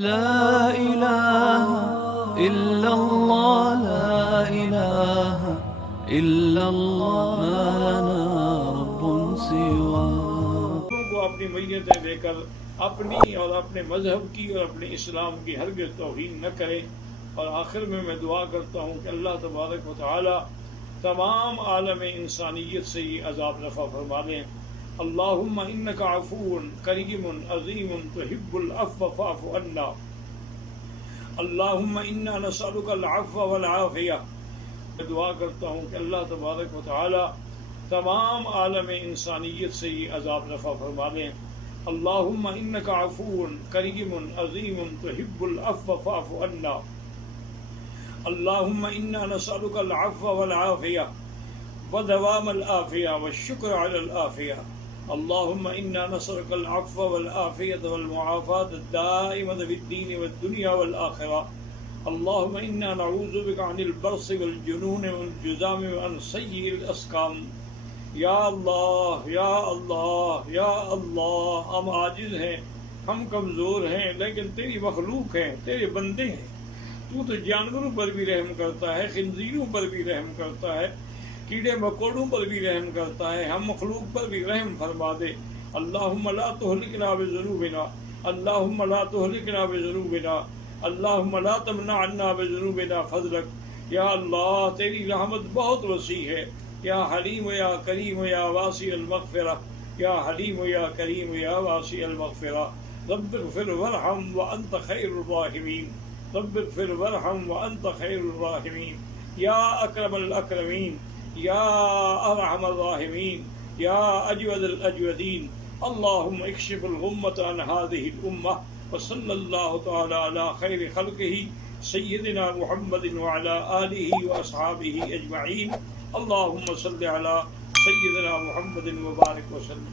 لا إله إلا الله لا إله إلا الله ما لنا رب سواه. کو اپنی میتیں دے کر اپنی اور اپنے مذہب کی اور اپنے اسلام کی ہرگز توہین نہ کریں. اور آخر میں دعا کرتا ہوں کہ اللہ تبارک و تعالی تمام عالم انسانیت سے یہ عذاب رفع فرما دیں. اللہم انک عفو کریم عظیم تحب العفو فاعف عنا. اللہم انا نسألک العفو والعافیہ. میں دعا کرتا ہوں کہ اللہ تبارک و تعالی تمام عالم انسانیت سے یہ عذاب رفع فرما دیں. اللہم انک عفو کریم عظیم تحب العفو فاعف عنا. اللہم انا نسألک العفو والعافیہ ودوام العافیہ والشکر علی العافیہ. اللہم انا نسألک العفو والعافیہ والمعافاة الدائمة فی الدین والدنیا والآخرہ. اللہم انا نعوذ بک عن البرص والجنون والجذام وعن سیء الاسقام. یا اللہ یا اللہ یا اللہ، ہم عاجز ہیں، ہم کمزور ہیں، لیکن تیری مخلوق ہیں، تیرے بندے ہیں. تو جانوروں پر بھی رحم کرتا ہے، خنزیروں پر بھی رحم کرتا ہے، کیڑے مکوڑوں پر بھی رحم کرتا ہے. ہم مخلوق پر بھی رحم فرما دے. اللہم لا تہلکنا بذنوبنا، اللہم لا تہلکنا بذنوبنا، اللہم لا تمنع عنا بذنوبنا فضلک. یا اللہ تیری رحمت بہت وسیع ہے. یا حلیم یا کریم یا واسع المغفرہ، یا حلیم یا کریم یا واسع المغفرہ. رب اغفر وارحم وانت خیر الراحمین، رب اغفر وارحم وانت خیر الراحمین. یا اکرم الاکرمین، یا ارحم الراحمین، یا اجود الاجودین. اللہم اکشف الغمۃ عن هذه الامہ وصلی اللہ تعالی علی خیر خلقہ سیدنا محمد وعلی آلہ واصحابہ اجمعین. اللہم صلی علی سیدنا محمد وبارک وسلم.